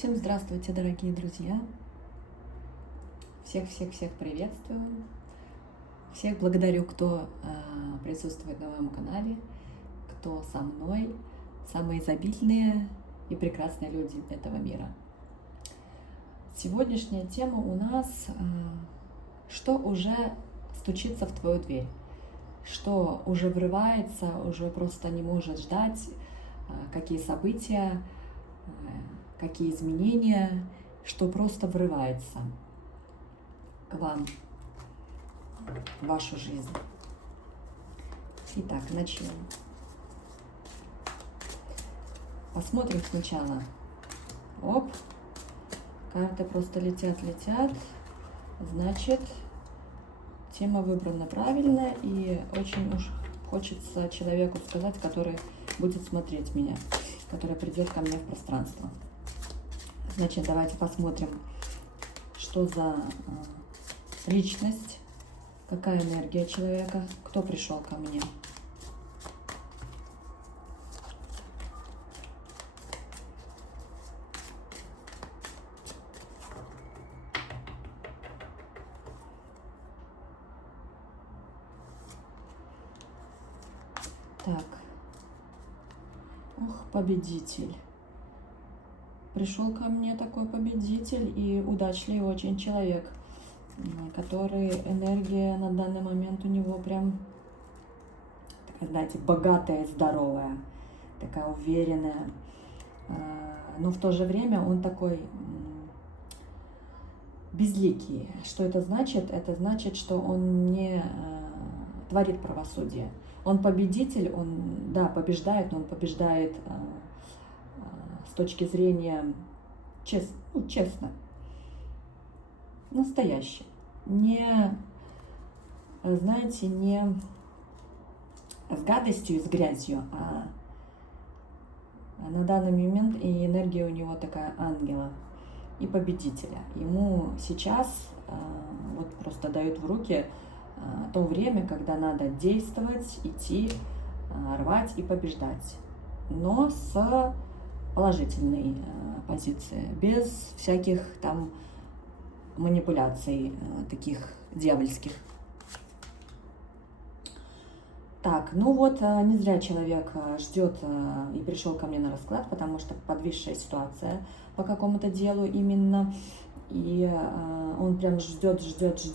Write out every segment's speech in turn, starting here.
Всем здравствуйте, дорогие друзья! Всех приветствую! Всех благодарю, кто присутствует на моем канале, кто со мной, самые изобильные и прекрасные люди этого мира. Сегодняшняя тема у нас что уже стучится в твою дверь, что уже врывается, уже просто не может ждать, какие события, какие изменения, что просто врывается к вам, в вашу жизнь. Итак, начнем. Посмотрим сначала. Оп, карты просто летят. Значит, тема выбрана правильно, и очень уж хочется человеку сказать, который будет смотреть меня, который придет ко мне в пространство. Значит, давайте посмотрим, что за личность, какая энергия человека, кто пришел ко мне. Так, победитель. Пришел ко мне такой победитель и удачливый очень человек, который энергия на данный момент у него прям, такая, знаете, богатая, здоровая, такая уверенная. Но в то же время он такой безликий. Что это значит? Это значит, что он не творит правосудие. Он победитель, он, да, побеждает, но он побеждает с точки зрения честно, настоящий. Не, знаете, не с гадостью и с грязью, а на данный момент и энергия у него такая ангела и победителя. Ему сейчас вот просто дают в руки то время, когда надо действовать, идти, рвать и побеждать, но с положительной позиции, без всяких там манипуляций таких дьявольских. Так, ну вот, не зря человек ждет и пришел ко мне на расклад, потому что подвисшая ситуация по какому-то делу именно, и он прям ждет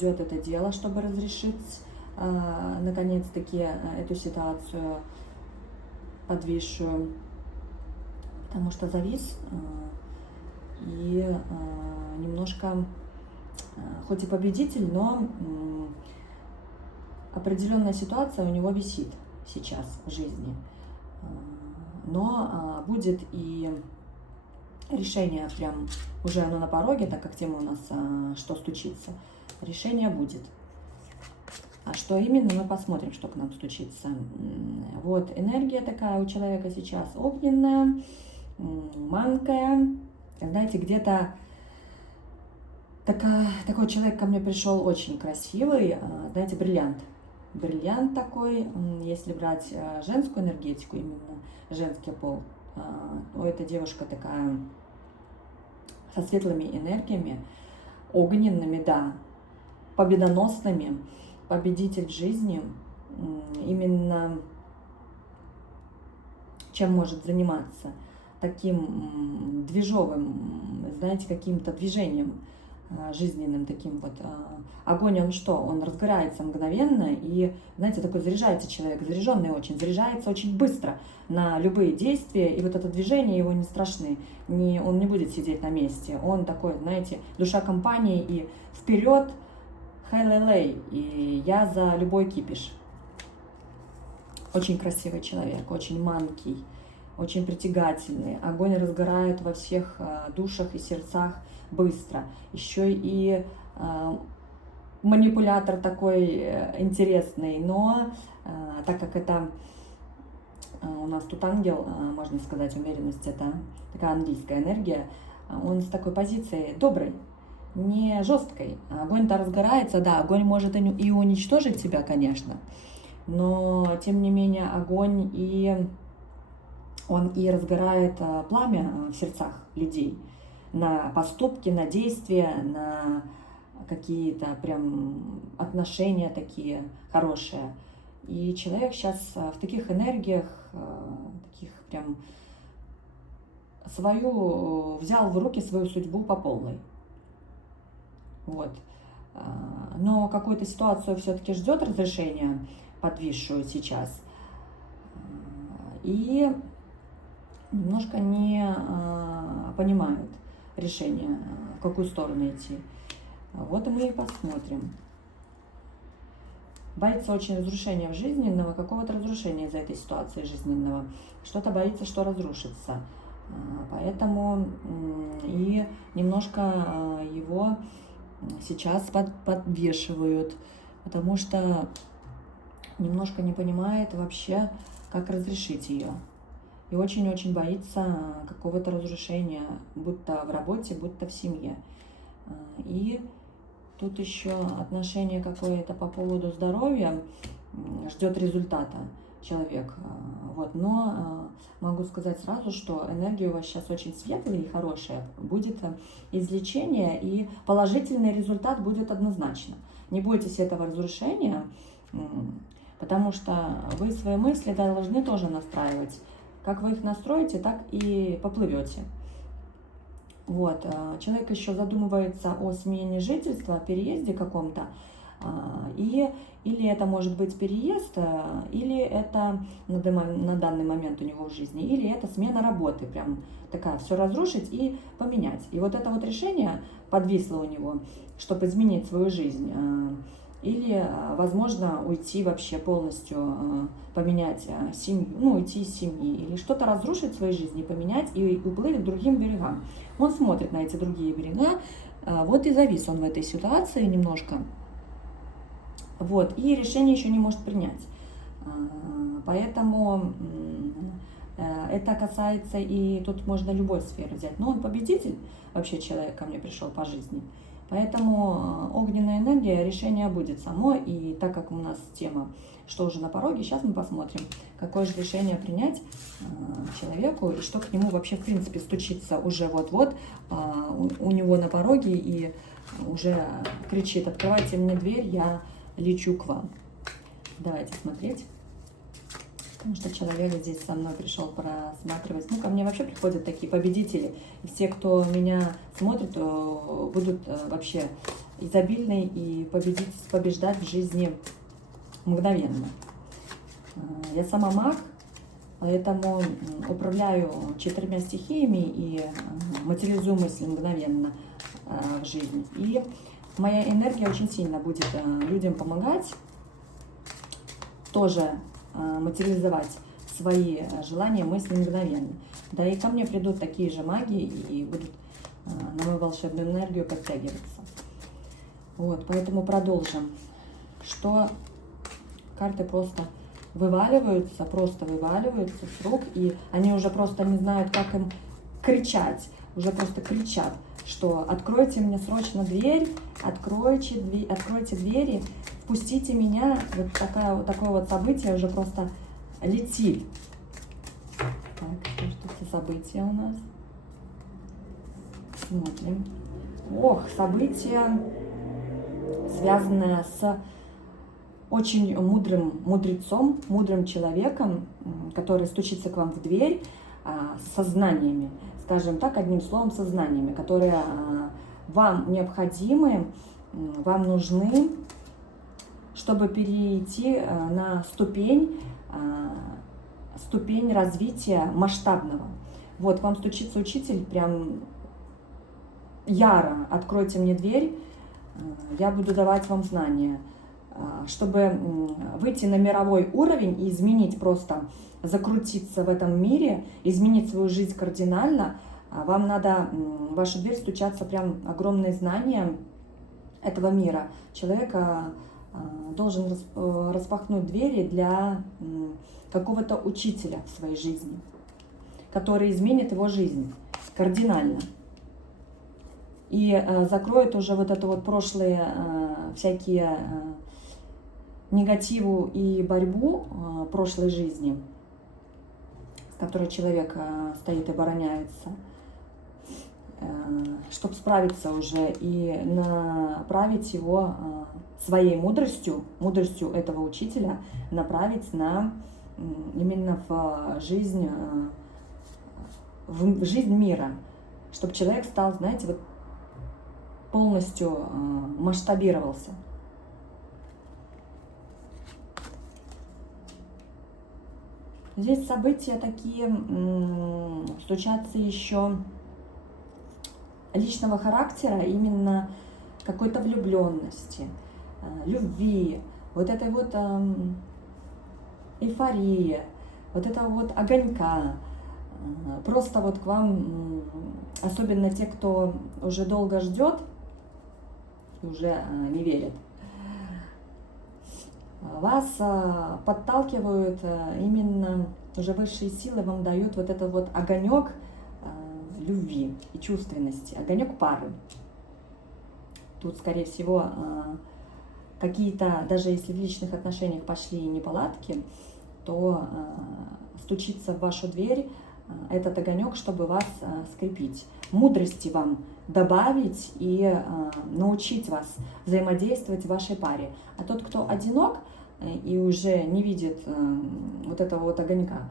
это дело, чтобы разрешить наконец-таки эту ситуацию подвисшую, потому что завис и немножко, хоть и победитель, но определенная ситуация у него висит сейчас в жизни, но будет и решение, прям уже оно на пороге, так как тема у нас что стучится, решение будет. А что именно, мы посмотрим, что к нам стучится. Вот энергия такая у человека сейчас огненная, манкая, знаете, где-то такой человек ко мне пришел очень красивый, знаете, бриллиант такой, если брать женскую энергетику, именно женский пол, то эта девушка такая со светлыми энергиями, огненными, да, победоносными, победитель в жизни, именно чем может заниматься, таким движовым, знаете, каким-то движением жизненным таким вот. Огонь, он что? Он разгорается мгновенно и, знаете, такой заряжается человек, заряженный очень, заряжается очень быстро на любые действия, и вот это движение его не страшны, он не будет сидеть на месте, он такой, знаете, душа компании и вперед, хай-лей-лей, и я за любой кипиш. Очень красивый человек, очень манкий, очень притягательный. Огонь разгорает во всех душах и сердцах быстро. Еще и манипулятор такой интересный, но так как это у нас тут ангел, можно сказать, уверенность, это такая английская энергия, он с такой позиции доброй, не жесткой. Огонь-то разгорается, да, огонь может и уничтожить тебя, конечно, но тем не менее огонь он и разгорает пламя в сердцах людей. на поступки, на действия, на какие-то прям отношения такие хорошие. И человек сейчас в таких энергиях, таких прям взял в руки свою судьбу по полной. Вот. Но какую-то ситуацию все-таки ждет разрешения, подвисшую сейчас. И немножко не понимает решение, в какую сторону идти. Вот и мы и посмотрим. Боится очень разрушения жизненного, какого-то разрушения из-за этой ситуации жизненного. Что-то боится, что разрушится. Поэтому и немножко его сейчас подвешивают, потому что немножко не понимает вообще, как разрешить ее. И очень-очень боится какого-то разрушения, будь то в работе, будь то в семье. И тут еще отношение какое-то по поводу здоровья, ждет результата человек. Вот. Но могу сказать сразу, что энергия у вас сейчас очень светлая и хорошая. Будет излечение, и положительный результат будет однозначно. Не бойтесь этого разрушения, потому что вы свои мысли должны тоже настраивать. Как вы их настроите, так и поплывете. Вот. Человек еще задумывается о смене жительства, о переезде каком-то. Или это может быть переезд, или это на данный момент у него в жизни, или это смена работы, прям такая, все разрушить и поменять. И вот это вот решение подвисло у него, чтобы изменить свою жизнь. Или, возможно, уйти вообще полностью, поменять семью, уйти из семьи, или что-то разрушить в своей жизни, поменять и уплыть к другим берегам. Он смотрит на эти другие берега, вот и завис он в этой ситуации немножко. Вот, и решение еще не может принять. Поэтому это касается, и тут можно любой сферы взять. Но он победитель, вообще человек ко мне пришел по жизни. Поэтому огненная энергия, решение будет само. И так как у нас тема «Что уже на пороге», сейчас мы посмотрим, какое же решение принять человеку, и что к нему вообще в принципе стучится уже вот-вот у него на пороге и уже кричит: «Открывайте мне дверь, я лечу к вам». Давайте смотреть. Потому что человек здесь со мной пришел просматривать. Ко мне вообще приходят такие победители. И все, кто меня смотрит, будут вообще изобильны и побеждать в жизни мгновенно. Я сама маг, поэтому управляю 4 стихиями и материализую мысли мгновенно в жизнь. И моя энергия очень сильно будет людям помогать тоже материализовать свои желания, мысли мгновенно. Да и ко мне придут такие же маги и будут на мою волшебную энергию подтягиваться. Вот, поэтому продолжим. Что карты просто вываливаются с рук, и они уже просто не знают, как им кричать, уже просто кричат, что откройте мне срочно дверь, откройте двери, впустите меня. Вот такое вот событие уже просто летит. Так, что за события у нас? Смотрим. Событие, связанное с очень мудрым мудрецом, мудрым человеком, который стучится к вам в дверь со знаниями, скажем так, одним словом, со знаниями, которые вам необходимы, вам нужны, чтобы перейти на ступень развития масштабного. Вот, вам стучится учитель прям яро: откройте мне дверь, я буду давать вам знания. Чтобы выйти на мировой уровень и изменить, просто закрутиться в этом мире, изменить свою жизнь кардинально, вам надо в вашу дверь стучаться прям огромные знания этого мира. Человек должен распахнуть двери для какого-то учителя в своей жизни, который изменит его жизнь кардинально. И закроет уже вот это вот прошлые всякие негативу и борьбу прошлой жизни, с которой человек стоит и обороняется. чтобы справиться уже и направить его своей мудростью, мудростью этого учителя, направить на именно в жизнь мира, чтобы человек стал, знаете, вот полностью масштабировался. Здесь события такие случатся еще личного характера, именно какой-то влюбленности, любви, вот этой вот эйфории, вот этого вот огонька. Просто вот к вам, особенно те, кто уже долго ждет и уже не верит, вас подталкивают именно уже высшие силы, вам дают вот этот вот огонек любви и чувственности, огонек пары. Тут, скорее всего, какие-то, даже если в личных отношениях пошли неполадки, то стучится в вашу дверь этот огонек, чтобы вас скрепить, мудрости вам добавить и научить вас взаимодействовать в вашей паре. А тот, кто одинок и уже не видит вот этого вот огонька,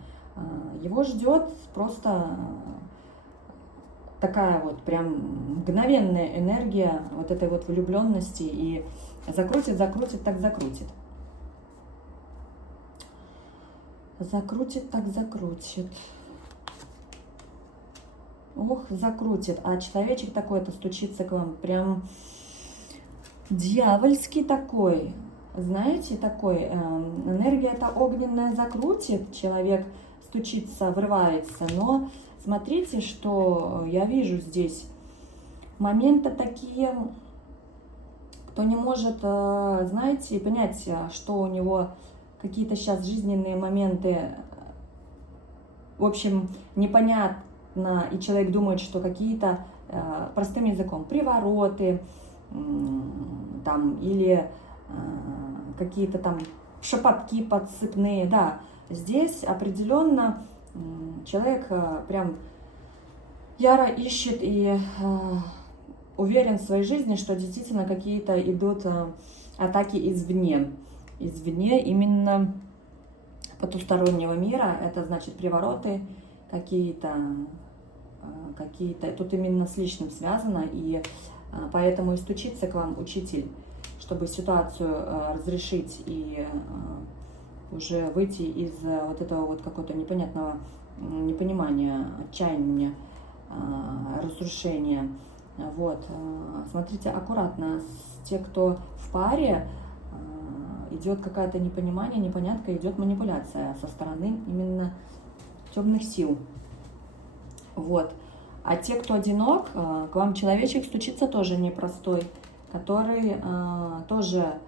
его ждет просто такая вот прям мгновенная энергия вот этой вот влюбленности, и закрутит, так закрутит. Закрутит, так закрутит. Ох, закрутит. А человечек такой-то стучится к вам прям дьявольский такой. Знаете, такой энергия это огненная закрутит. Человек стучится, врывается. Но смотрите, что я вижу здесь. Моменты такие, кто не может, знаете, понять, что у него какие-то сейчас жизненные моменты, в общем, непонятно. И человек думает, что какие-то, простым языком, привороты, там, или какие-то там шепотки подсыпные, да, здесь определенно человек прям яро ищет и уверен в своей жизни, что действительно какие-то идут атаки извне именно потустороннего мира, это значит привороты, какие-то, тут именно с личным связано, и поэтому и стучится к вам учитель, чтобы ситуацию разрешить и уже выйти из вот этого вот какого-то непонятного непонимания, отчаяния, разрушения. Вот, смотрите аккуратно, те, кто в паре, идет какое-то непонимание, непонятка, идет манипуляция со стороны именно темных сил. Вот. А те, кто одинок, к вам человечек стучится тоже непростой, который тоже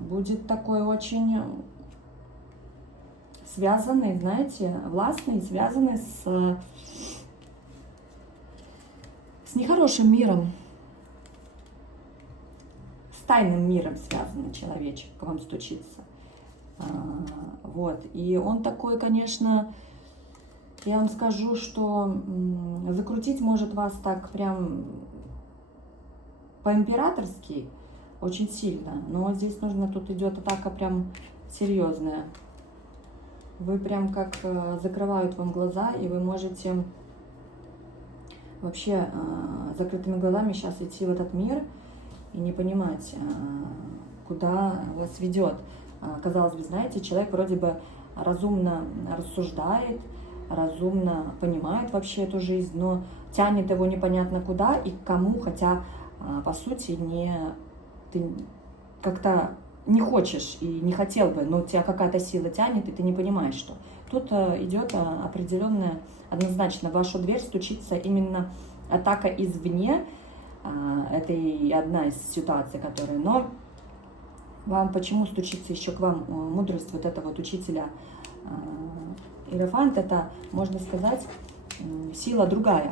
будет такой очень связанный, знаете, властный, связанный с нехорошим миром, с тайным миром связанный человечек к вам стучится. Вот. И он такой, конечно, я вам скажу, что закрутить может вас так прям по-императорски очень сильно, но здесь нужно, тут идет атака прям серьезная. Вы прям как закрывают вам глаза, и вы можете вообще закрытыми глазами сейчас идти в этот мир и не понимать, куда вас ведет. Казалось бы, знаете, человек вроде бы разумно рассуждает, разумно понимает вообще эту жизнь, но тянет его непонятно куда и к кому, хотя по сути ты как-то не хочешь и не хотел бы, но тебя какая-то сила тянет, и ты не понимаешь, что. Тут идет определенная, однозначно в вашу дверь стучится именно атака извне. Это и одна из ситуаций, которая. Но вам почему стучится еще к вам мудрость вот этого вот учителя Иерофант, это, можно сказать, сила другая.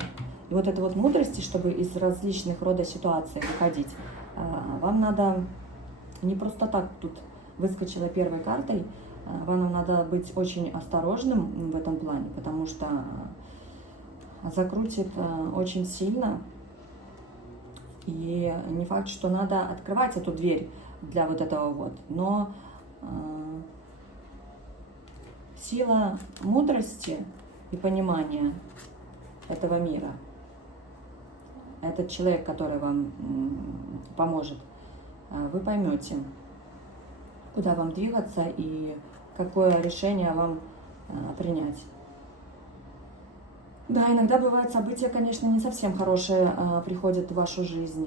И вот эта вот мудрости, чтобы из различных рода ситуаций выходить, вам надо не просто так тут выскочила первой картой, вам надо быть очень осторожным в этом плане, потому что закрутит очень сильно, И не факт, что надо открывать эту дверь для вот этого вот. Но сила мудрости и понимания этого мира, этот человек, который вам поможет, вы поймете, куда вам двигаться и какое решение вам принять. Да, иногда бывают события, конечно, не совсем хорошие, приходят в вашу жизнь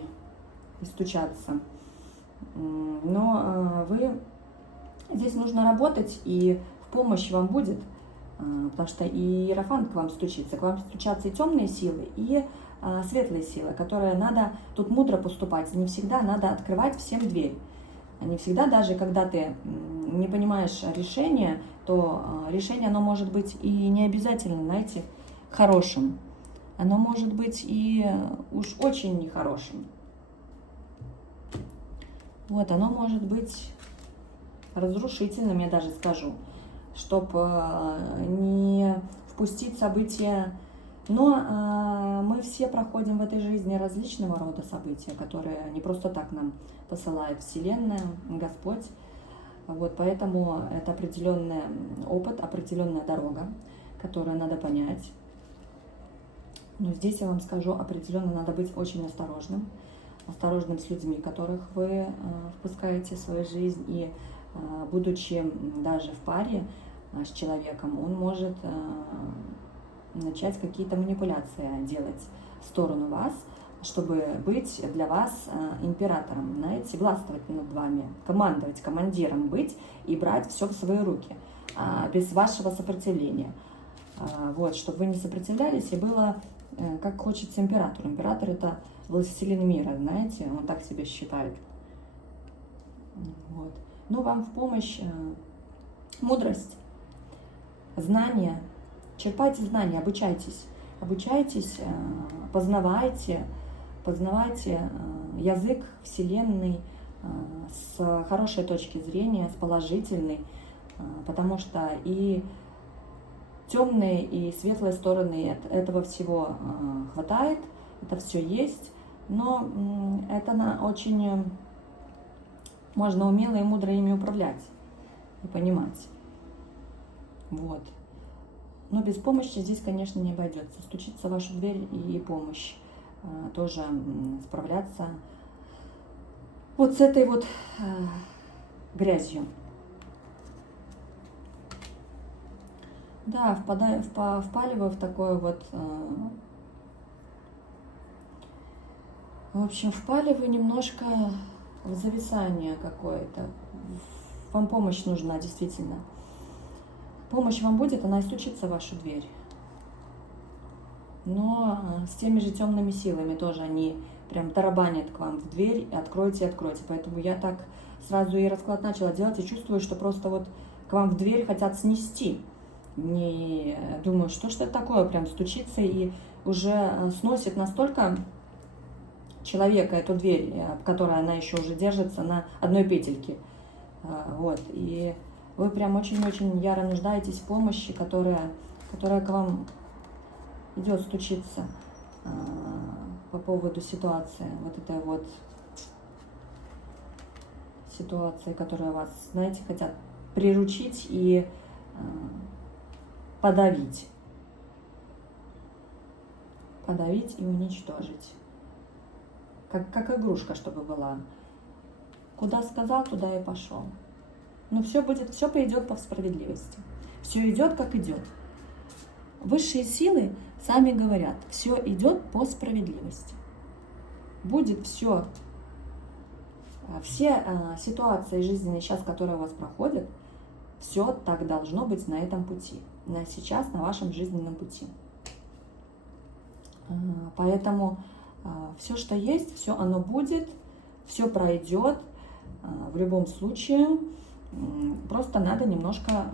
и стучатся. Но здесь нужно работать, и в помощь вам будет, потому что и Иерофант к вам стучится. К вам стучатся и темные силы, и светлые силы, которые надо тут мудро поступать. Не всегда надо открывать всем дверь. Не всегда, даже когда ты не понимаешь решение, то решение, оно может быть и не обязательно, знаете, хорошим. Оно может быть и уж очень нехорошим. Вот, оно может быть разрушительным, я даже скажу, чтобы не впустить события. Но мы все проходим в этой жизни различного рода события, которые не просто так нам посылает Вселенная, Господь. Вот, поэтому это определенный опыт, определенная дорога, которую надо понять. Но здесь я вам скажу, определенно надо быть очень осторожным с людьми, которых вы впускаете в свою жизнь. И будучи даже в паре с человеком, он может начать какие-то манипуляции делать в сторону вас, чтобы быть для вас императором, знаете, властвовать над вами, командовать, командиром быть и брать все в свои руки, без вашего сопротивления. Вот, чтобы вы не сопротивлялись и было как хочется императору. Император — это властелин мира, знаете, он так себя считает. Вот. Но вам в помощь мудрость, знания. Черпайте знания, обучайтесь. Обучайтесь, познавайте язык Вселенной с хорошей точки зрения, с положительной, потому что и темные, и светлые стороны этого всего хватает, это все есть, но это очень можно умело и мудро ими управлять и понимать. Вот. Но без помощи здесь, конечно, не обойдется. Стучится в вашу дверь и помощь тоже справляться вот с этой вот грязью. Да, впаливаю в такое вот, в общем, впаливаю немножко в зависание какое-то. Вам помощь нужна, действительно. Помощь вам будет, она и стучится в вашу дверь. Но с теми же темными силами тоже они прям тарабанят к вам в дверь, откройте, откройте. Поэтому я так сразу и расклад начала делать, и чувствую, что просто вот к вам в дверь хотят снести. Не думаю, что ж это такое, прям стучится и уже сносит настолько человека эту дверь, которая она еще уже держится на одной петельке. Вот, и вы прям очень-очень яро нуждаетесь в помощи, которая к вам идет стучиться по поводу ситуации, вот этой вот ситуации, которая вас, знаете, хотят приручить и подавить и уничтожить. Как игрушка, чтобы была. Куда сказал, туда и пошел. Но все пойдет по справедливости. Все идет, как идет. Высшие силы сами говорят, все идет по справедливости. Будет все ситуации жизненные сейчас, которые у вас проходят, все так должно быть на этом пути. Сейчас на вашем жизненном пути. Поэтому все, что есть, все оно будет, все пройдет. В любом случае, просто надо немножко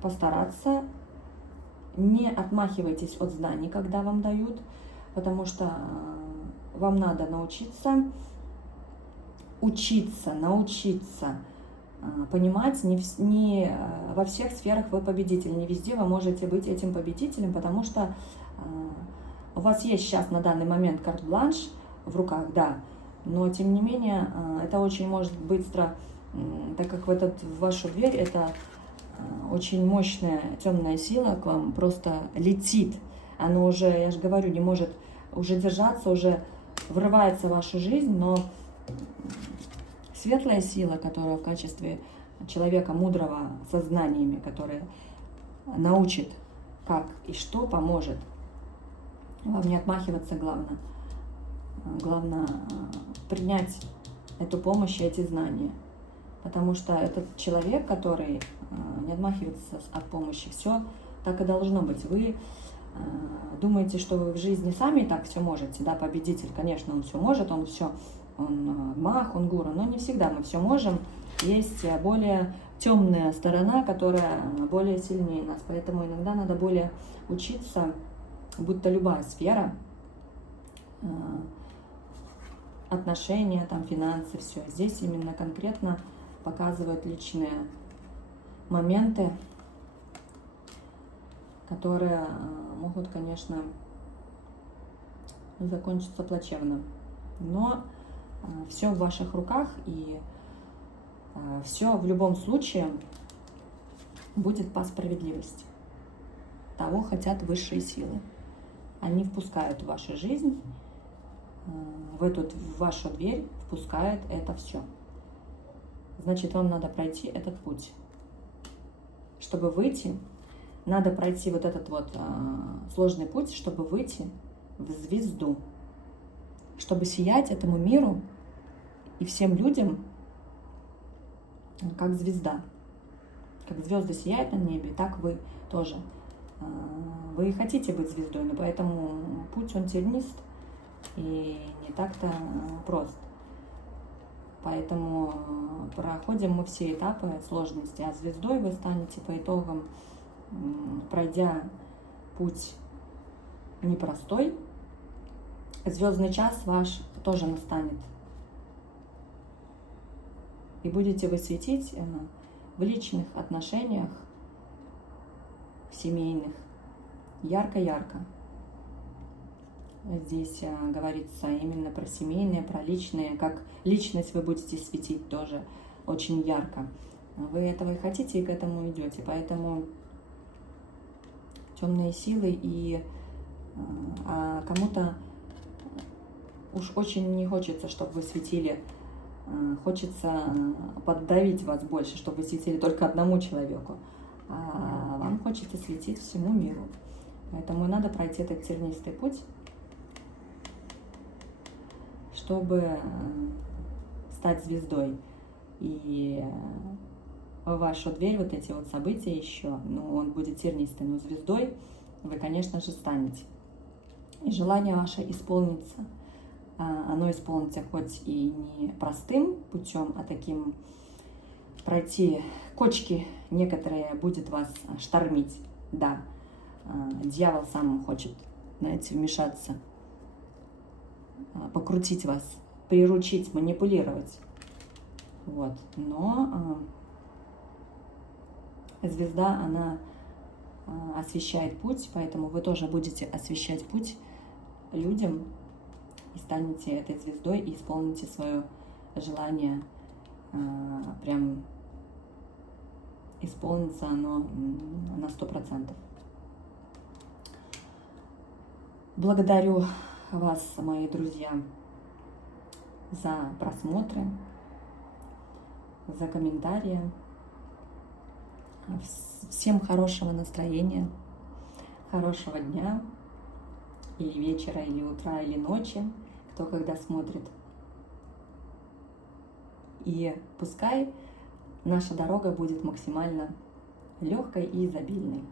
постараться. Не отмахивайтесь от знаний, когда вам дают, потому что вам надо научиться понимать, не во всех сферах вы победитель, не везде вы можете быть этим победителем, потому что у вас есть сейчас на данный момент карт-бланш, в руках, да. Но, тем не менее, это очень может быстро, так как в вашу дверь это очень мощная темная сила к вам просто летит. Она уже, я же говорю, не может уже держаться, уже врывается в вашу жизнь, но светлая сила, которая в качестве человека мудрого со знаниями, которая научит, как и что, поможет. Вам не отмахиваться главное. Главное принять эту помощь и эти знания. Потому что этот человек, который не отмахивается от помощи, все так и должно быть. Вы думаете, что вы в жизни сами так все можете, да, победитель, конечно, он все может, он мах, он гуру, но не всегда мы все можем. Есть более темная сторона, которая более сильнее нас, поэтому иногда надо более учиться, будто любая сфера, отношения, там, финансы, все. Здесь именно конкретно показывают личные моменты, которые могут, конечно, закончиться плачевно. Но все в ваших руках, и все в любом случае будет по справедливости. Того хотят высшие силы. Они впускают в вашу жизнь, в вашу дверь впускают это все. Значит, вам надо пройти этот путь. Чтобы выйти, надо пройти вот этот сложный путь, чтобы выйти в звезду. Чтобы сиять этому миру и всем людям, как звезда. Как звезды сияют на небе, так вы тоже. Вы хотите быть звездой, но поэтому путь он тернист и не так-то прост. Поэтому проходим мы все этапы сложности, а звездой вы станете по итогам, пройдя путь непростой. Звездный час ваш тоже настанет. И будете вы светить в личных отношениях, в семейных, ярко-ярко. Здесь говорится именно про семейные, про личные. Как личность вы будете светить тоже очень ярко. Вы этого и хотите, и к этому идете. Поэтому темные силы кому-то уж очень не хочется, чтобы вы светили. Хочется поддавить вас больше, чтобы вы светили только одному человеку. А вам хочется светить всему миру. Поэтому надо пройти этот тернистый путь, чтобы стать звездой. И в вашу дверь вот эти вот события еще, он будет тернистый, но звездой вы, конечно же, станете. И желание ваше исполнится. Оно исполнится хоть и не простым путем, а таким пройти кочки некоторые будет вас штормить. Да, дьявол сам хочет, вмешаться, покрутить вас, приручить, манипулировать. Вот. Но звезда, она освещает путь, поэтому вы тоже будете освещать путь людям и станете этой звездой и исполните свое желание. Прям исполнится оно на 100%. Благодарю вас, мои друзья, за просмотры, за комментарии. Всем хорошего настроения, хорошего дня, или вечера, или утра, или ночи, кто когда смотрит. И пускай наша дорога будет максимально легкой и изобильной.